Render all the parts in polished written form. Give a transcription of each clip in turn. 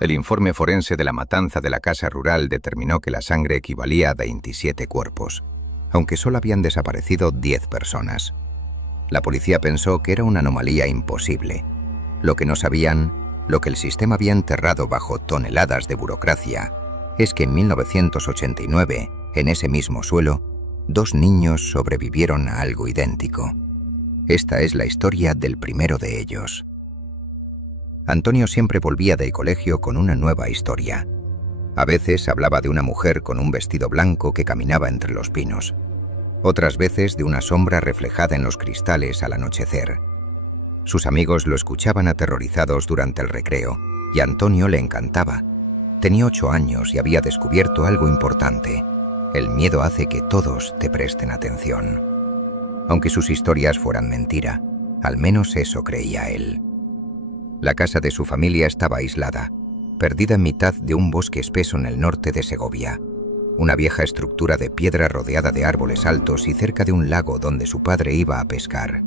El informe forense de la matanza de la casa rural determinó que la sangre equivalía a 27 cuerpos, aunque solo habían desaparecido 10 personas. La policía pensó que era una anomalía imposible. Lo que no sabían, lo que el sistema había enterrado bajo toneladas de burocracia, es que en 1989, en ese mismo suelo, 2 niños sobrevivieron a algo idéntico. Esta es la historia del primero de ellos. Antonio siempre volvía del colegio con una nueva historia. A veces hablaba de una mujer con un vestido blanco que caminaba entre los pinos. Otras veces de una sombra reflejada en los cristales al anochecer. Sus amigos lo escuchaban aterrorizados durante el recreo, y a Antonio le encantaba. Tenía 8 años y había descubierto algo importante. El miedo hace que todos te presten atención. Aunque sus historias fueran mentira, al menos eso creía él. La casa de su familia estaba aislada, perdida en mitad de un bosque espeso en el norte de Segovia. Una vieja estructura de piedra rodeada de árboles altos y cerca de un lago donde su padre iba a pescar.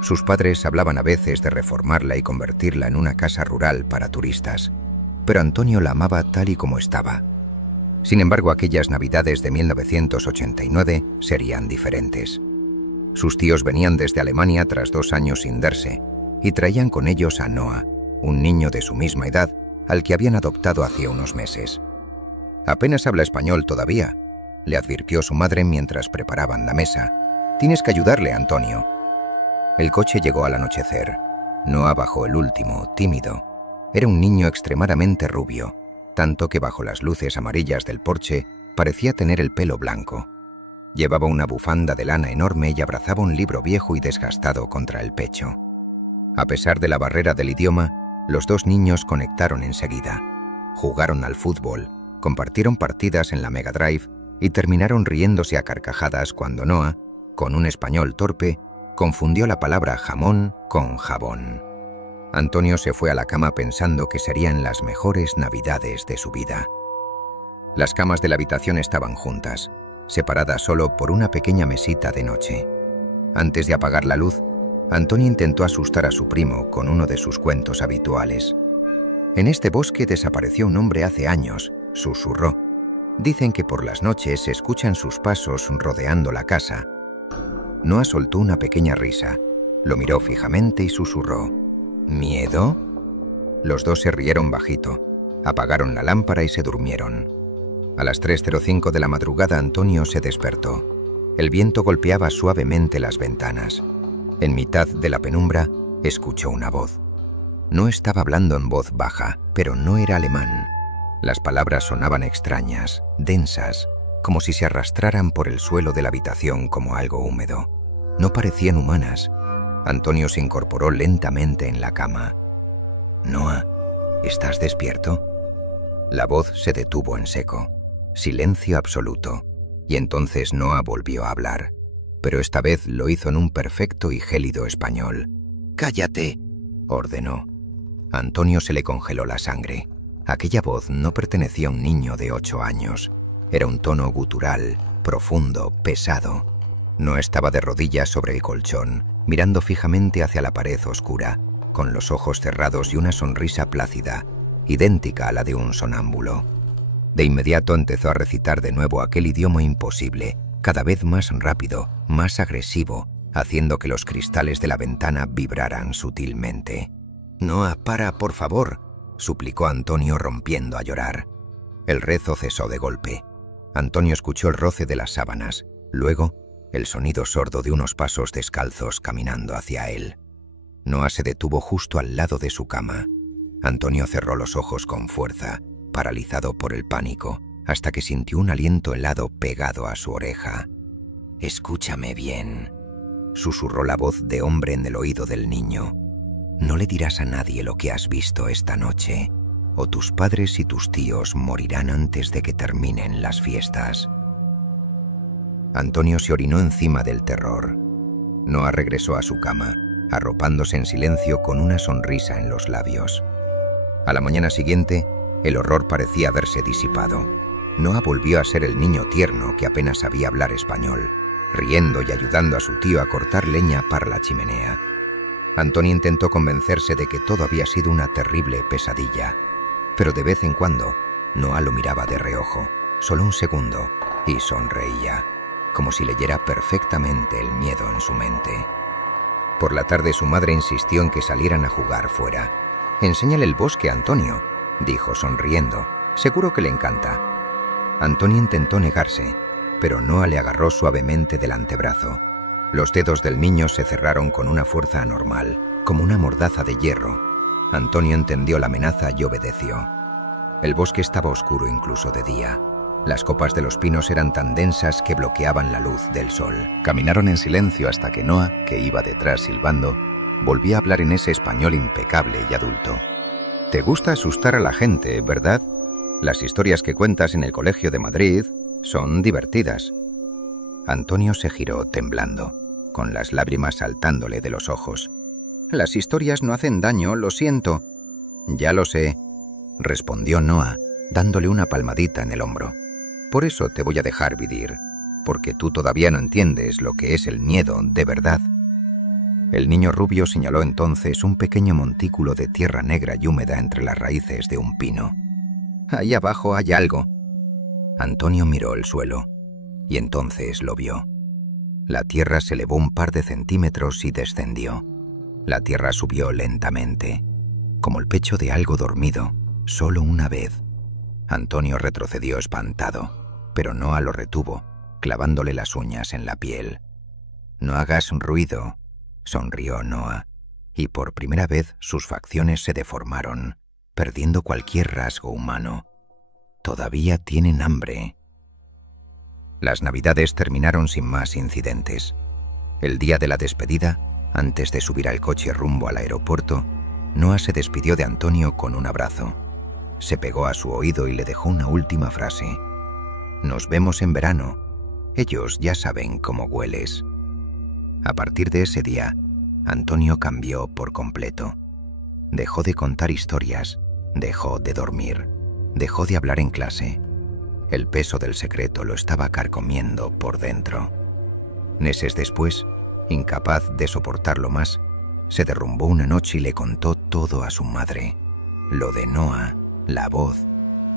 Sus padres hablaban a veces de reformarla y convertirla en una casa rural para turistas, pero Antonio la amaba tal y como estaba. Sin embargo, aquellas navidades de 1989 serían diferentes. Sus tíos venían desde Alemania tras 2 años sin verse, y traían con ellos a Noah, un niño de su misma edad, al que habían adoptado hacía unos meses. «Apenas habla español todavía», le advirtió su madre mientras preparaban la mesa. «Tienes que ayudarle, Antonio». El coche llegó al anochecer. Noah bajó el último, tímido. Era un niño extremadamente rubio, tanto que bajo las luces amarillas del porche parecía tener el pelo blanco. Llevaba una bufanda de lana enorme y abrazaba un libro viejo y desgastado contra el pecho. A pesar de la barrera del idioma, los 2 niños conectaron enseguida. Jugaron al fútbol, compartieron partidas en la Mega Drive y terminaron riéndose a carcajadas cuando Noah, con un español torpe, confundió la palabra jamón con jabón. Antonio se fue a la cama pensando que serían las mejores navidades de su vida. Las camas de la habitación estaban juntas, separadas solo por una pequeña mesita de noche. Antes de apagar la luz, Antonio intentó asustar a su primo con uno de sus cuentos habituales. «En este bosque desapareció un hombre hace años», susurró. «Dicen que por las noches se escuchan sus pasos rodeando la casa». Noah soltó una pequeña risa, lo miró fijamente y susurró. «¿Miedo?» Los 2 se rieron bajito, apagaron la lámpara y se durmieron. A las 3:05 de la madrugada Antonio se despertó. El viento golpeaba suavemente las ventanas. En mitad de la penumbra, escuchó una voz. No estaba hablando en voz baja, pero no era alemán. Las palabras sonaban extrañas, densas, como si se arrastraran por el suelo de la habitación como algo húmedo. No parecían humanas. Antonio se incorporó lentamente en la cama. «Noah, ¿estás despierto?» La voz se detuvo en seco. Silencio absoluto. Y entonces Noah volvió a hablar. Pero esta vez lo hizo en un perfecto y gélido español. «¡Cállate!», ordenó. A Antonio se le congeló la sangre. Aquella voz no pertenecía a un niño de 8 años. Era un tono gutural, profundo, pesado. No estaba de rodillas sobre el colchón, mirando fijamente hacia la pared oscura, con los ojos cerrados y una sonrisa plácida, idéntica a la de un sonámbulo. De inmediato empezó a recitar de nuevo aquel idioma imposible, cada vez más rápido, más agresivo, haciendo que los cristales de la ventana vibraran sutilmente. «Noah, para, por favor», suplicó Antonio rompiendo a llorar. El rezo cesó de golpe. Antonio escuchó el roce de las sábanas, luego el sonido sordo de unos pasos descalzos caminando hacia él. Noah se detuvo justo al lado de su cama. Antonio cerró los ojos con fuerza, paralizado por el pánico, hasta que sintió un aliento helado pegado a su oreja. «Escúchame bien», susurró la voz de hombre en el oído del niño. «No le dirás a nadie lo que has visto esta noche, o tus padres y tus tíos morirán antes de que terminen las fiestas». Antonio se orinó encima del terror. Noah regresó a su cama, arropándose en silencio con una sonrisa en los labios. A la mañana siguiente, el horror parecía haberse disipado. Noah volvió a ser el niño tierno que apenas sabía hablar español, riendo y ayudando a su tío a cortar leña para la chimenea. Antonio intentó convencerse de que todo había sido una terrible pesadilla. Pero de vez en cuando, Noah lo miraba de reojo, solo un segundo, y sonreía, como si leyera perfectamente el miedo en su mente. Por la tarde su madre insistió en que salieran a jugar fuera. «Enséñale el bosque a Antonio», dijo sonriendo. «Seguro que le encanta». Antonio intentó negarse, pero Noah le agarró suavemente del antebrazo. Los dedos del niño se cerraron con una fuerza anormal, como una mordaza de hierro. Antonio entendió la amenaza y obedeció. El bosque estaba oscuro incluso de día. Las copas de los pinos eran tan densas que bloqueaban la luz del sol. Caminaron en silencio hasta que Noah, que iba detrás silbando, volvía a hablar en ese español impecable y adulto. «Te gusta asustar a la gente, ¿verdad? Las historias que cuentas en el colegio de Madrid son divertidas». Antonio se giró temblando, con las lágrimas saltándole de los ojos. «Las historias no hacen daño, lo siento». «Ya lo sé», respondió Noah, dándole una palmadita en el hombro. «Por eso te voy a dejar vivir, porque tú todavía no entiendes lo que es el miedo de verdad». El niño rubio señaló entonces un pequeño montículo de tierra negra y húmeda entre las raíces de un pino. «Ahí abajo hay algo». Antonio miró el suelo, y entonces lo vio. La tierra se elevó un par de centímetros y descendió. La tierra subió lentamente, como el pecho de algo dormido, solo una vez. Antonio retrocedió espantado, pero Noah lo retuvo, clavándole las uñas en la piel. «No hagas ruido», sonrió Noah, y por primera vez sus facciones se deformaron, perdiendo cualquier rasgo humano. «Todavía tienen hambre». Las Navidades terminaron sin más incidentes. El día de la despedida, antes de subir al coche rumbo al aeropuerto, Noah se despidió de Antonio con un abrazo. Se pegó a su oído y le dejó una última frase. «Nos vemos en verano. Ellos ya saben cómo hueles». A partir de ese día, Antonio cambió por completo. Dejó de contar historias, dejó de dormir, dejó de hablar en clase. El peso del secreto lo estaba carcomiendo por dentro. Meses después, incapaz de soportarlo más, se derrumbó una noche y le contó todo a su madre. Lo de Noah, la voz,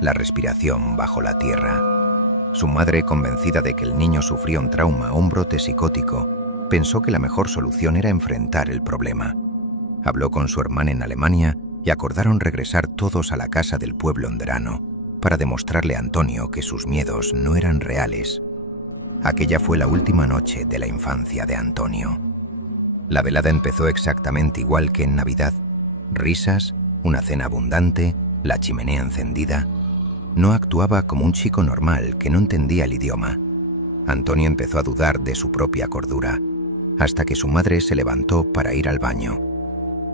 la respiración bajo la tierra. Su madre, convencida de que el niño sufría un trauma o un brote psicótico, pensó que la mejor solución era enfrentar el problema. Habló con su hermana en Alemania y acordaron regresar todos a la casa del pueblo en verano, para demostrarle a Antonio que sus miedos no eran reales. Aquella fue la última noche de la infancia de Antonio. La velada empezó exactamente igual que en Navidad. Risas, una cena abundante, la chimenea encendida. No actuaba como un chico normal que no entendía el idioma. Antonio empezó a dudar de su propia cordura, hasta que su madre se levantó para ir al baño.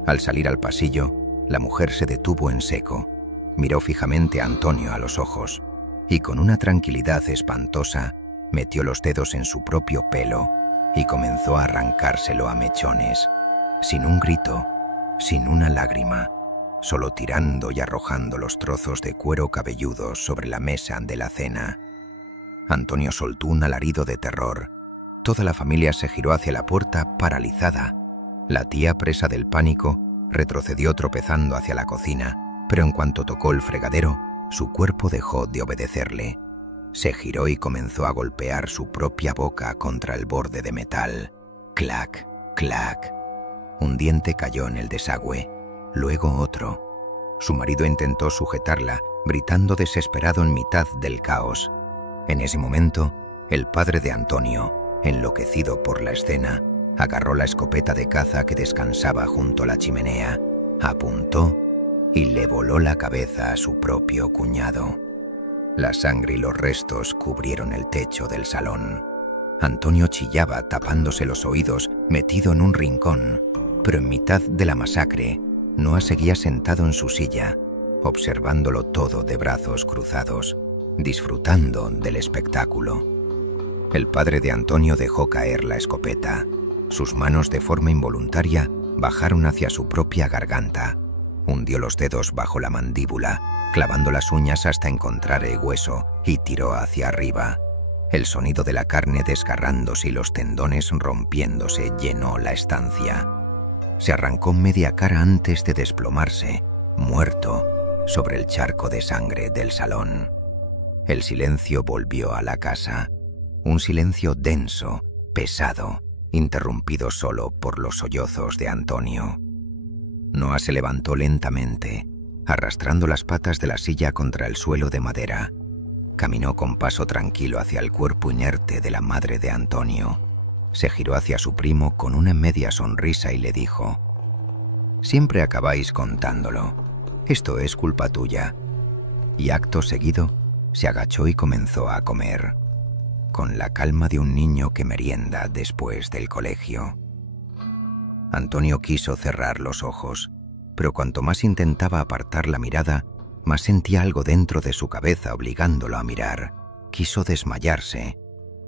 Al salir al pasillo, la mujer se detuvo en seco, miró fijamente a Antonio a los ojos y con una tranquilidad espantosa metió los dedos en su propio pelo y comenzó a arrancárselo a mechones, sin un grito, sin una lágrima, solo tirando y arrojando los trozos de cuero cabelludo sobre la mesa de la cena. Antonio soltó un alarido de terror. Toda la familia se giró hacia la puerta paralizada. La tía, presa del pánico, retrocedió tropezando hacia la cocina, pero en cuanto tocó el fregadero, su cuerpo dejó de obedecerle. Se giró y comenzó a golpear su propia boca contra el borde de metal. Clac, clac. Un diente cayó en el desagüe, luego otro. Su marido intentó sujetarla, gritando desesperado en mitad del caos. En ese momento, el padre de Antonio, enloquecido por la escena, agarró la escopeta de caza que descansaba junto a la chimenea, apuntó y le voló la cabeza a su propio cuñado. La sangre y los restos cubrieron el techo del salón. Antonio chillaba tapándose los oídos, metido en un rincón, pero en mitad de la masacre, Noah seguía sentado en su silla, observándolo todo de brazos cruzados, disfrutando del espectáculo. El padre de Antonio dejó caer la escopeta. Sus manos de forma involuntaria bajaron hacia su propia garganta. Hundió los dedos bajo la mandíbula, clavando las uñas hasta encontrar el hueso, y tiró hacia arriba. El sonido de la carne desgarrándose y los tendones rompiéndose llenó la estancia. Se arrancó media cara antes de desplomarse, muerto, sobre el charco de sangre del salón. El silencio volvió a la casa, un silencio denso, pesado, interrumpido solo por los sollozos de Antonio. Noa se levantó lentamente, arrastrando las patas de la silla contra el suelo de madera. Caminó con paso tranquilo hacia el cuerpo inerte de la madre de Antonio. Se giró hacia su primo con una media sonrisa y le dijo: «Siempre acabáis contándolo. Esto es culpa tuya». Y acto seguido, se agachó y comenzó a comer, con la calma de un niño que merienda después del colegio. Antonio quiso cerrar los ojos, pero cuanto más intentaba apartar la mirada, más sentía algo dentro de su cabeza obligándolo a mirar. Quiso desmayarse,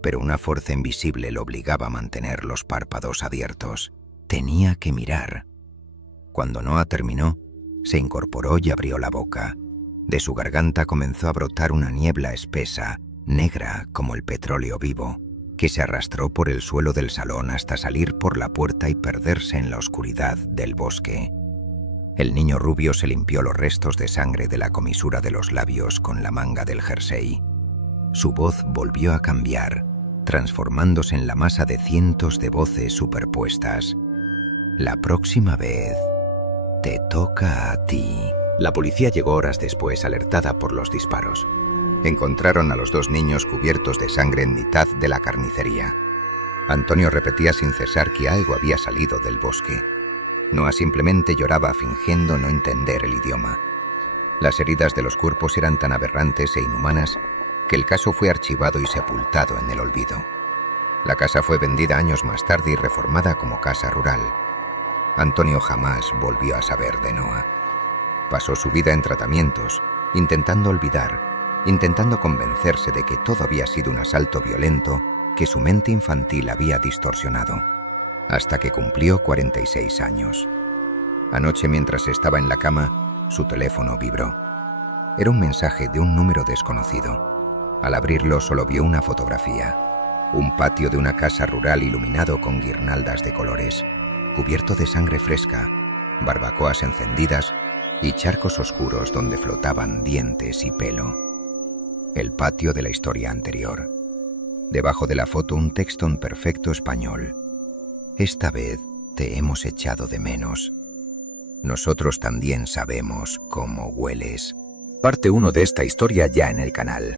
pero una fuerza invisible lo obligaba a mantener los párpados abiertos. Tenía que mirar. Cuando Noa terminó, se incorporó y abrió la boca. De su garganta comenzó a brotar una niebla espesa, negra como el petróleo vivo, que se arrastró por el suelo del salón hasta salir por la puerta y perderse en la oscuridad del bosque. El niño rubio se limpió los restos de sangre de la comisura de los labios con la manga del jersey. Su voz volvió a cambiar, transformándose en la masa de cientos de voces superpuestas. «La próxima vez te toca a ti». La policía llegó horas después, alertada por los disparos. Encontraron a los dos niños cubiertos de sangre en mitad de la carnicería. Antonio repetía sin cesar que algo había salido del bosque. Noa simplemente lloraba fingiendo no entender el idioma. Las heridas de los cuerpos eran tan aberrantes e inhumanas que el caso fue archivado y sepultado en el olvido. La casa fue vendida años más tarde y reformada como casa rural. Antonio jamás volvió a saber de Noa. Pasó su vida en tratamientos, intentando olvidar, intentando convencerse de que todo había sido un asalto violento que su mente infantil había distorsionado, hasta que cumplió 46 años. Anoche, mientras estaba en la cama, su teléfono vibró. Era un mensaje de un número desconocido. Al abrirlo solo vio una fotografía, un patio de una casa rural iluminado con guirnaldas de colores, cubierto de sangre fresca, barbacoas encendidas y charcos oscuros donde flotaban dientes y pelo. El patio de la historia anterior. Debajo de la foto un texto en perfecto español. «Esta vez te hemos echado de menos. Nosotros también sabemos cómo hueles». Parte 1 de esta historia ya en el canal.